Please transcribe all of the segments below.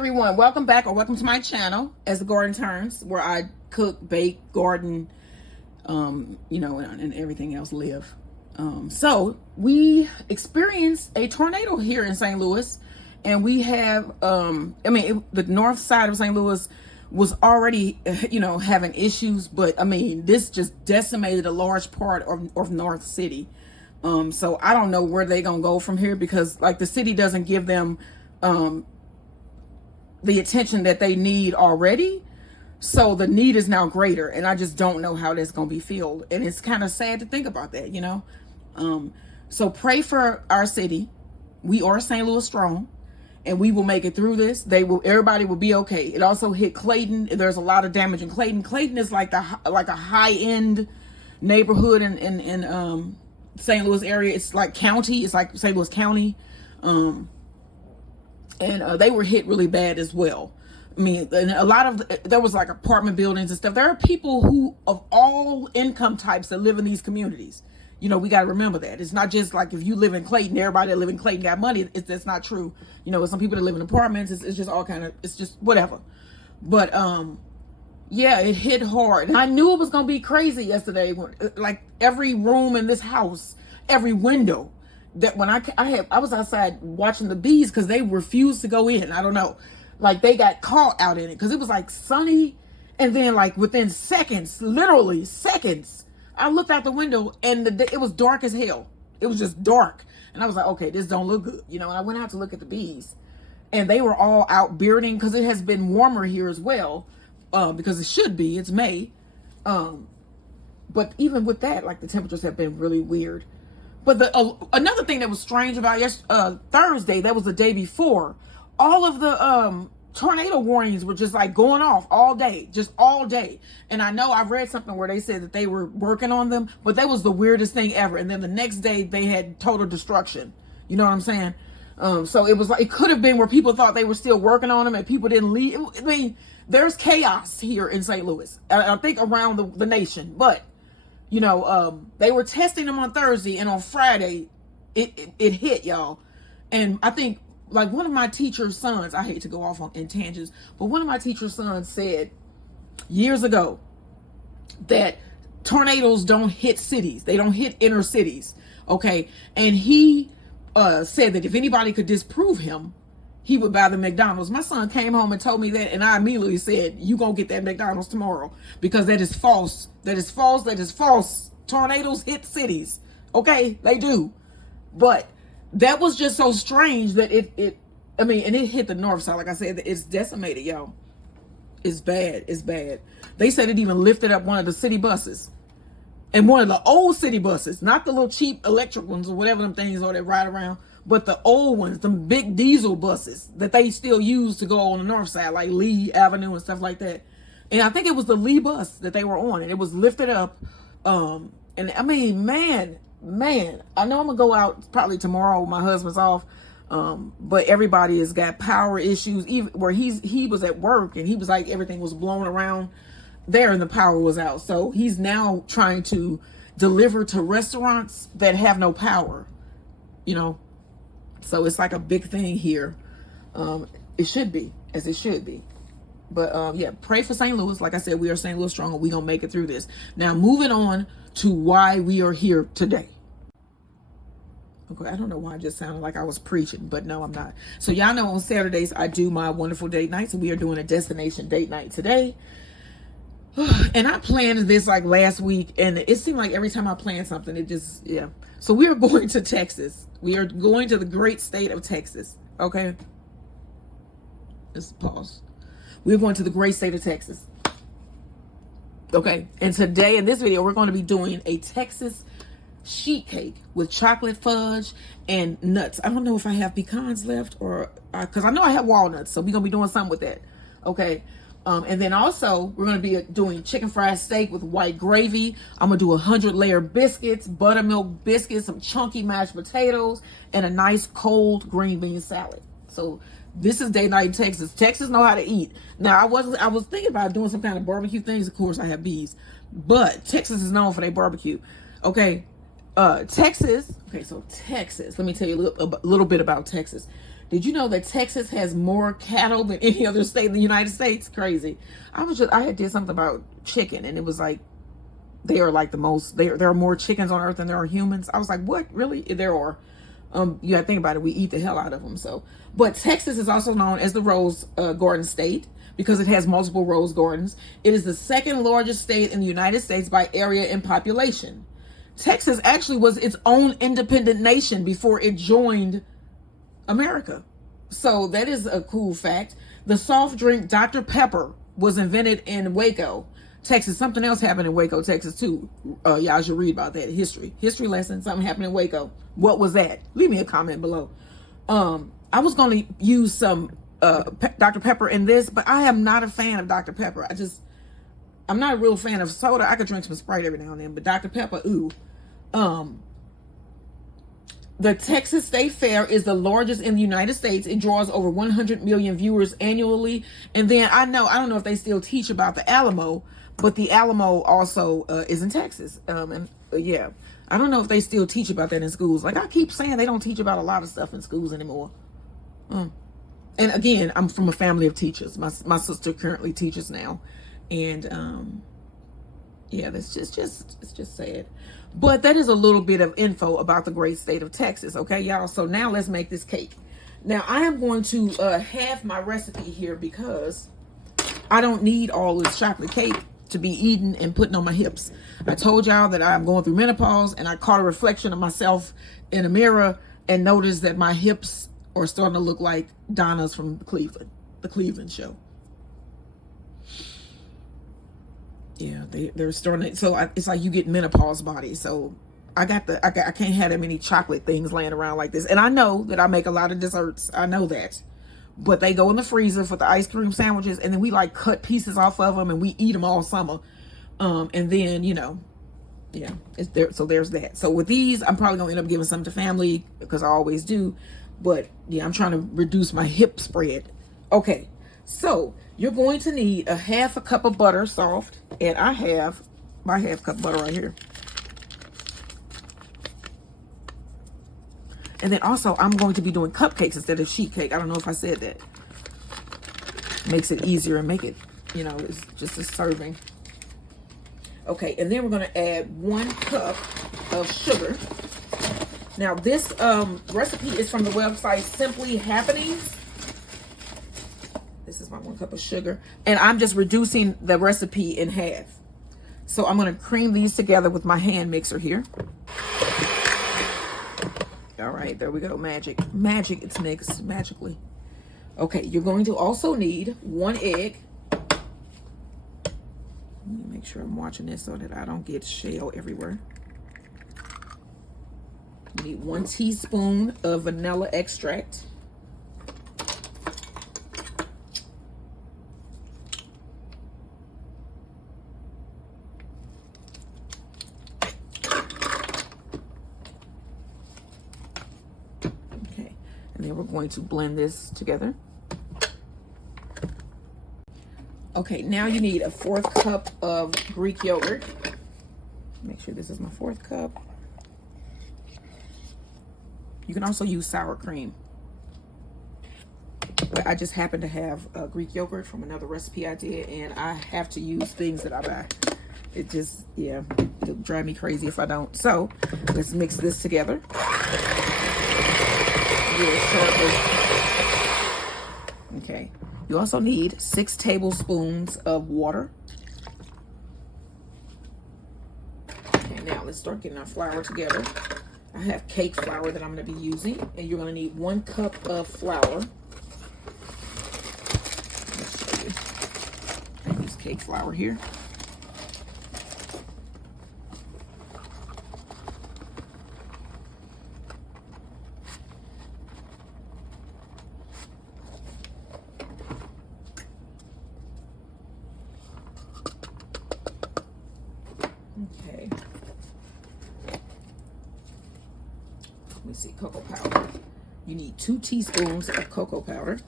everyone, welcome back or welcome to my channel as the Garden Turns, where I cook, bake, garden, and everything else live. So we experienced a tornado here in St. Louis, and we have the north side of St. Louis was already having issues, but this just decimated a large part of North City. So I don't know where they're gonna go from here, because the city doesn't give them the attention that they need already. So the need is now greater, and I just don't know how that's going to be filled. And it's kind of sad to think about that, So pray for our city. We are St. Louis strong, and we will make it through this. Everybody will be okay. It also hit Clayton. There's a lot of damage in Clayton. Clayton is like a high-end neighborhood in St. Louis area. It's like county. It's like St. Louis County. And they were hit really bad as well. And there was apartment buildings and stuff. There are people who of all income types that live in these communities. We got to remember that. It's not just like if you live in Clayton, everybody that live in Clayton got money. That's not true. Some people that live in apartments, it's just all kind of, it's just whatever. But yeah, it hit hard. And I knew it was going to be crazy yesterday. Like every room in this house, every window, that when I was outside watching the bees, because they refused to go in. I don't know, they got caught out in it, because it was sunny, and then within seconds, literally seconds, I looked out the window and it was dark as hell. It was just dark, and I was like, okay, this don't look good, And I went out to look at the bees, and they were all out bearding, because it has been warmer here as well, because it should be. It's May, but even with that, the temperatures have been really weird. But another thing that was strange about Thursday, that was the day before, all of the tornado warnings were just going off all day, just all day. And I know I read something where they said that they were working on them, but that was the weirdest thing ever. And then the next day they had total destruction. You know what I'm saying? So it was it could have been where people thought they were still working on them and people didn't leave. There's chaos here in St. Louis, I think around the nation, but they were testing them on Thursday, and on Friday, it hit, y'all. And I think, one of my teacher's sons, I hate to go off in tangents, but one of my teacher's sons said years ago that tornadoes don't hit cities. They don't hit inner cities, okay? And he said that if anybody could disprove him, he would buy the McDonald's. My son came home and told me that, and I immediately said, you gonna get that McDonald's tomorrow, because that is false. That is false. That is false. Tornadoes hit cities. Okay, they do. But that was just so strange that and it hit the north side. Like I said, it's decimated, y'all. It's bad. It's bad. They said it even lifted up one of the city buses. And one of the old city buses, not the little cheap electric ones or whatever them things are that ride around, but the old ones, the big diesel buses that they still use to go on the north side, like Lee Avenue and stuff like that. And I think it was the Lee bus that they were on, and it was lifted up. And man, I know I'm gonna go out probably tomorrow. My husband's off, but everybody has got power issues. Even where he was at work, and he was like, everything was blown around there, and the power was out. So he's now trying to deliver to restaurants that have no power. So it's a big thing here. It should be, as it should be. But yeah, pray for St. Louis. Like I said, we are St. Louis strong, and we're going to make it through this. Now, moving on to why we are here today. Okay, I don't know why I just sounded like I was preaching, but no, I'm not. So y'all know on Saturdays, I do my wonderful date nights, and we are doing a destination date night today. And I planned this last week, and it seemed like every time I plan something, it just, yeah. So we are going to Texas. We are going to the great state of Texas. Okay. Just pause. We're going to the great state of Texas. Okay. And today in this video, we're going to be doing a Texas sheet cake with chocolate fudge and nuts. I don't know if I have pecans left, or because I know I have walnuts. So we're going to be doing something with that. Okay. And then also we're going to be doing chicken fried steak with white gravy. I'm going to do 100-layer biscuits, buttermilk biscuits, some chunky mashed potatoes, and a nice cold green bean salad. So this is day night in Texas. Texas know how to eat. Now I was thinking about doing some kind of barbecue things. Of course I have bees, but Texas is known for their barbecue. Okay. Texas. Okay. So Texas, let me tell you a little bit about Texas. Did you know that Texas has more cattle than any other state in the United States? Crazy. I had did something about chicken, and it was like, they are like the most, there are more chickens on earth than there are humans. I was like, what? Really? There are. You gotta think about it. We eat the hell out of them. So, but Texas is also known as the Rose Garden State because it has multiple rose gardens. It is the second largest state in the United States by area and population. Texas actually was its own independent nation before it joined America. So that is a cool fact. The soft drink Dr. Pepper was invented in Waco, Texas. Something else happened in Waco, Texas too. Y'all should read about that. History lesson. Something happened in Waco. What was that? Leave me a comment below. I was going to use some Dr. Pepper in this, but I am not a fan of Dr. Pepper. I'm not a real fan of soda. I could drink some Sprite every now and then, but Dr. Pepper, ooh. The Texas State Fair is the largest in the United States. It draws over 100 million viewers annually. And then I don't know if they still teach about the Alamo, but the Alamo also is in Texas. Yeah, I don't know if they still teach about that in schools. Like I keep saying, they don't teach about a lot of stuff in schools anymore. And again, I'm from a family of teachers. My sister currently teaches now, and yeah, it's just sad. But that is a little bit of info about the great state of Texas. Okay, y'all. So now let's make this cake. Now I am going to have my recipe here because I don't need all this chocolate cake to be eaten and putting on my hips. I told y'all that I'm going through menopause, and I caught a reflection of myself in a mirror and noticed that my hips are starting to look like Donna's from the Cleveland show. Yeah, they're starting to, so it's like you get menopause body. So I can't have that many chocolate things laying around like this. And I know that I make a lot of desserts. I know that. But they go in the freezer for the ice cream sandwiches, and then we like cut pieces off of them and we eat them all summer. And then, yeah, it's there. So there's that. So with these, I'm probably gonna end up giving some to family because I always do. But yeah, I'm trying to reduce my hip spread. Okay, so you're going to need a half a cup of butter, soft, and I have my half cup of butter right here. And then also, I'm going to be doing cupcakes instead of sheet cake. I don't know if I said that. Makes it easier and make it, it's just a serving. Okay, and then we're going to add 1 cup of sugar. Now, this recipe is from the website Simply Happenings. This is my 1 cup of sugar. And I'm just reducing the recipe in half. So I'm going to cream these together with my hand mixer here. All right, there we go. Magic, it's mixed magically. Okay, you're going to also need 1 egg. Let me make sure I'm watching this so that I don't get shell everywhere. You need 1 teaspoon of vanilla extract. And then we're going to blend this together. Okay, now you need a 1/4 cup of Greek yogurt. Make sure this is my 1/4 cup. You can also use sour cream. But I just happen to have Greek yogurt from another recipe I did, and I have to use things that I buy. It just, yeah, it'll drive me crazy if I don't. So let's mix this together. Okay, you also need 6 tablespoons of water. Okay, now let's start getting our flour together. I have cake flour that I'm going to be using, and you're going to need 1 cup of flour. Let's show you. I use cake flour here. Okay. Let me see, cocoa powder. You need 2 teaspoons of cocoa powder.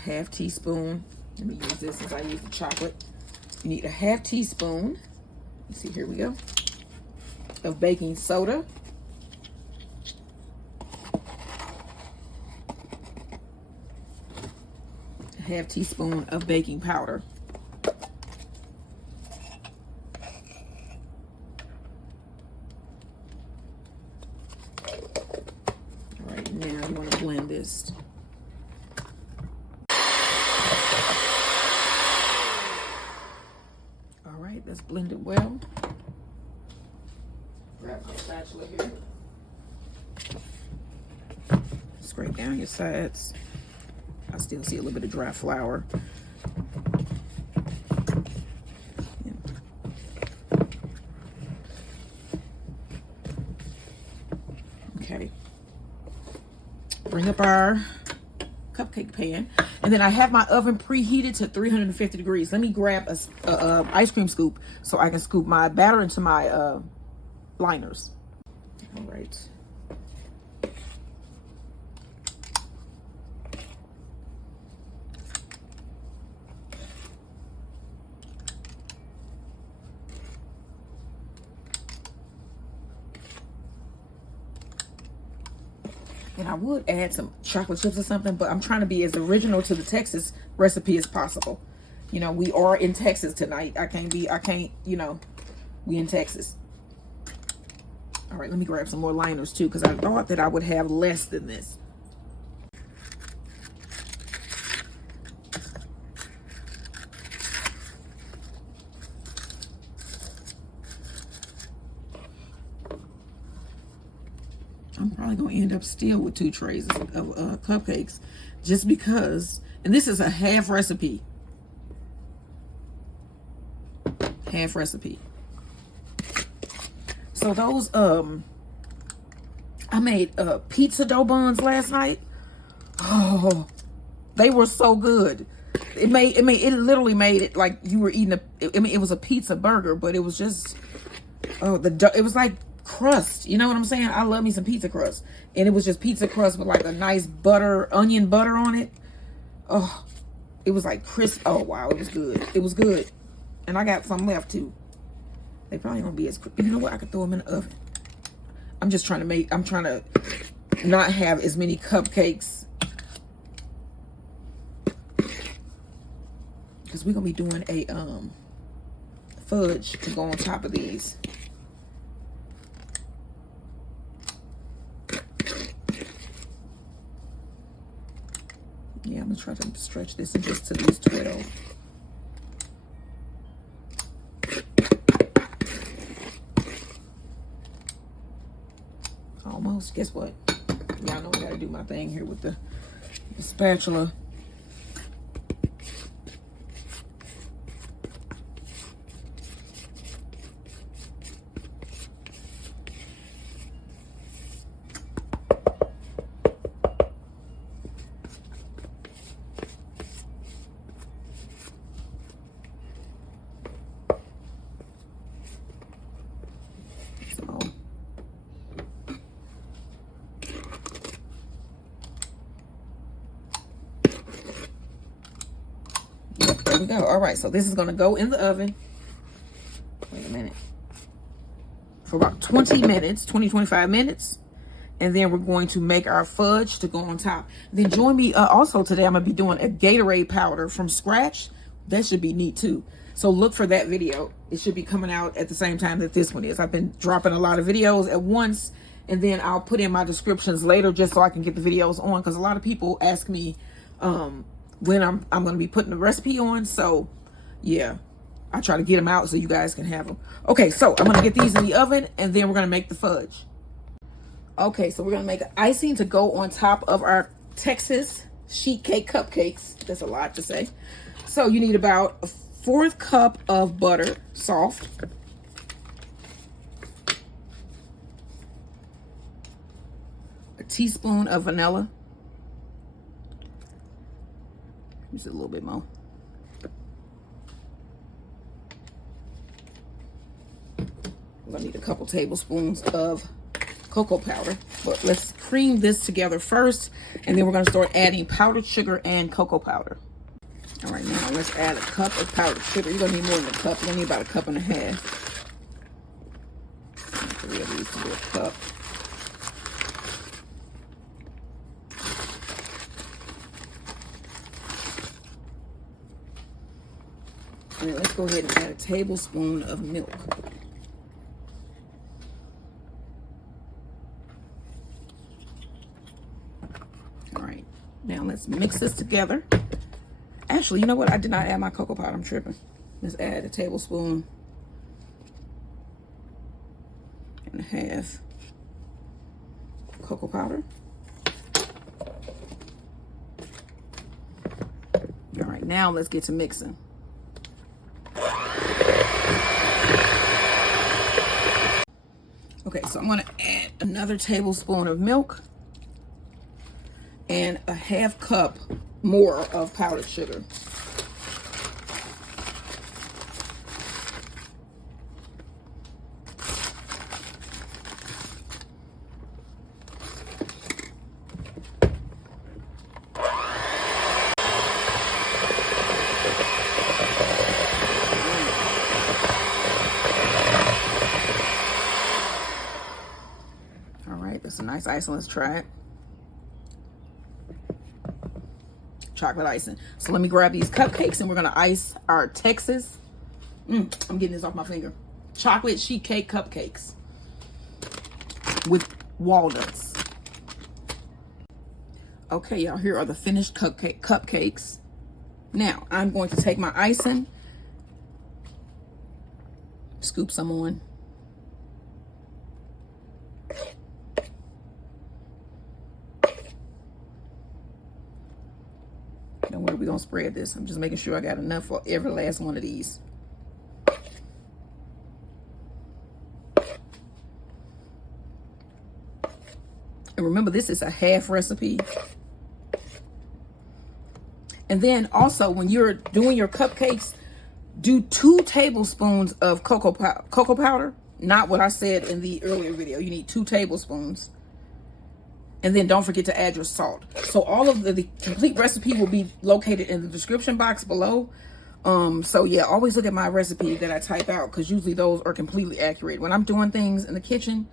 half teaspoon. Let me use this since I use the chocolate. You need a half teaspoon. Let's see, here we go. Of baking soda. A half teaspoon of baking powder. All right, now you want to blend this. All right, that's blended well. Grab my spatula here. Scrape down your sides. I still see a little bit of dry flour. Yeah. Okay. Bring up our cupcake pan. And then I have my oven preheated to 350 degrees. Let me grab a ice cream scoop so I can scoop my batter into my liners. All right. And I would add some chocolate chips or something, but I'm trying to be as original to the Texas recipe as possible. You know, we are in Texas tonight. I can't, you know, we in Texas. All right, let me grab some more liners too, because I thought that I would have less than this. I'm probably going to end up still with 2 trays of cupcakes just because, and this is a half recipe. Half recipe. So those, I made pizza dough buns last night. Oh, they were so good. It literally made it like you were eating it was a pizza burger, but it was just, it was like crust. You know what I'm saying? I love me some pizza crust. And it was just pizza crust with like a nice onion butter on it. Oh, it was like crisp. Oh, wow. It was good. It was good. And I got some left too. They probably won't be as crispy. You know what? I could throw them in the oven. I'm trying to not have as many cupcakes. Because we're going to be doing a fudge to go on top of these. Yeah, I'm going to try to stretch this just to these 12. Almost. Guess what? Y'all know I got to do my thing here with the spatula. There we go. All right, so this is going to go in the oven. Wait a minute. For about 20 minutes, 25 minutes. And then we're going to make our fudge to go on top. Then join me also today. I'm going to be doing a Gatorade powder from scratch. That should be neat too. So look for that video. It should be coming out at the same time that this one is. I've been dropping a lot of videos at once. And then I'll put in my descriptions later just so I can get the videos on. Because a lot of people ask me when I'm going to be putting the recipe on. So yeah, I try to get them out so you guys can have them. Okay, so I'm going to get these in the oven and then we're going to make the fudge. Okay, so we're going to make icing to go on top of our Texas sheet cake cupcakes. That's a lot to say. So you need about a 1/4 cup of butter, soft. A teaspoon of vanilla. Just a little bit more. We're gonna need a couple tablespoons of cocoa powder, but let's cream this together first, and then we're going to start adding powdered sugar and cocoa powder. All right, now let's add a cup of powdered sugar. You're going to need more than a cup. You're going to need about a cup and a half. 3 of these to do a cup. And then let's go ahead and add a tablespoon of milk. All right, now let's mix this together. Actually, you know what? I did not add my cocoa powder. I'm tripping. Let's add a tablespoon and a half cocoa powder. All right, now let's get to mixing. Okay, so I'm going to add another tablespoon of milk and a half cup more of powdered sugar. All right, that's a nice icing. Let's try it. Chocolate icing. So let me grab these cupcakes and we're gonna ice our Texas. I'm getting this off my finger. Chocolate sheet cake cupcakes with walnuts. Okay, y'all, here are the finished cupcakes. Now I'm going to take my icing, scoop some on. Now where are we gonna spread this? I'm just making sure I got enough for every last one of these. And remember, this is a half recipe. And then also, when you're doing your cupcakes, do 2 tablespoons of cocoa powder. Not what I said in the earlier video. You need 2 tablespoons. And then don't forget to add your salt. So all of the complete recipe will be located in the description box below. So yeah, always look at my recipe that I type out, because usually those are completely accurate. When I'm doing things in the kitchen,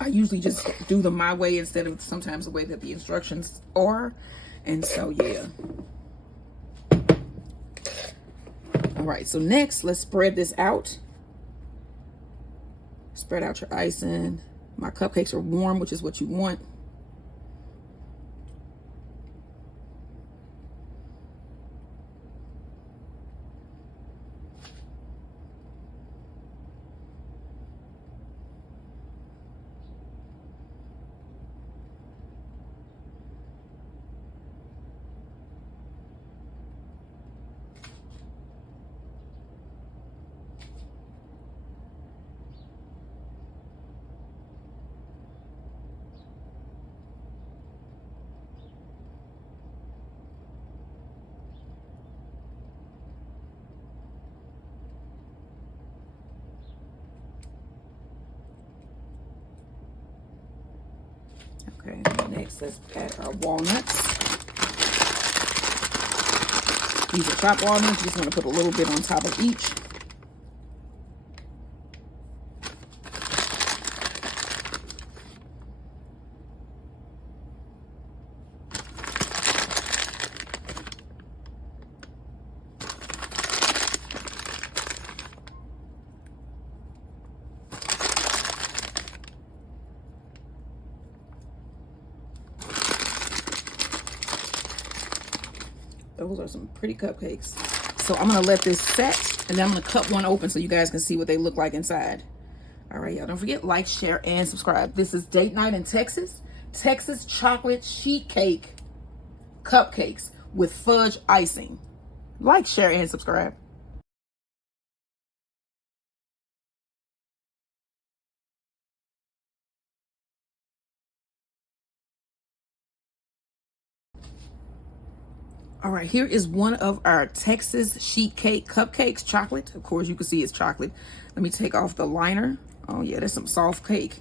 I usually just do them my way instead of sometimes the way that the instructions are. And so yeah. All right, so next let's spread this out. Spread out your icing. My cupcakes are warm, which is what you want. Okay, next let's add our walnuts. These are chopped walnuts. You just want to put a little bit on top of each. Those are some pretty cupcakes. So I'm gonna let this set, and then I'm gonna cut one open so you guys can see what they look like inside. All right, y'all, don't forget, like, share, and subscribe. This is Date Night in Texas. Texas chocolate sheet cake cupcakes with fudge icing. Like, share, and subscribe. All right, here is one of our Texas sheet cake cupcakes, chocolate. Of course, you can see it's chocolate. Let me take off the liner. Oh yeah, that's some soft cake.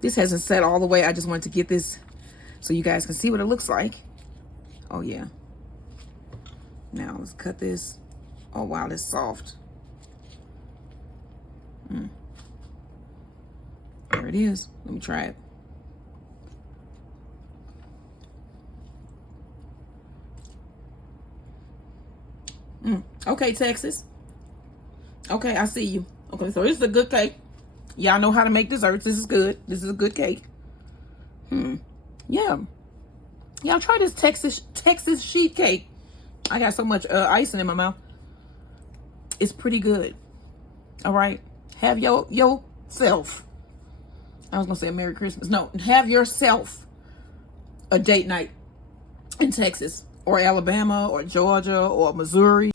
This hasn't set all the way. I just wanted to get this so you guys can see what it looks like. Oh yeah. Now let's cut this. Oh wow, that's soft. There it is. Let me try it. Okay, Texas. Okay, I see you. Okay, so this is a good cake. Y'all know how to make desserts. This is good. This is a good cake. Yeah. Y'all try this Texas sheet cake. I got so much icing in my mouth. It's pretty good. All right. Have yourself. I was gonna say a Merry Christmas. No, have yourself a date night in Texas or Alabama or Georgia or Missouri.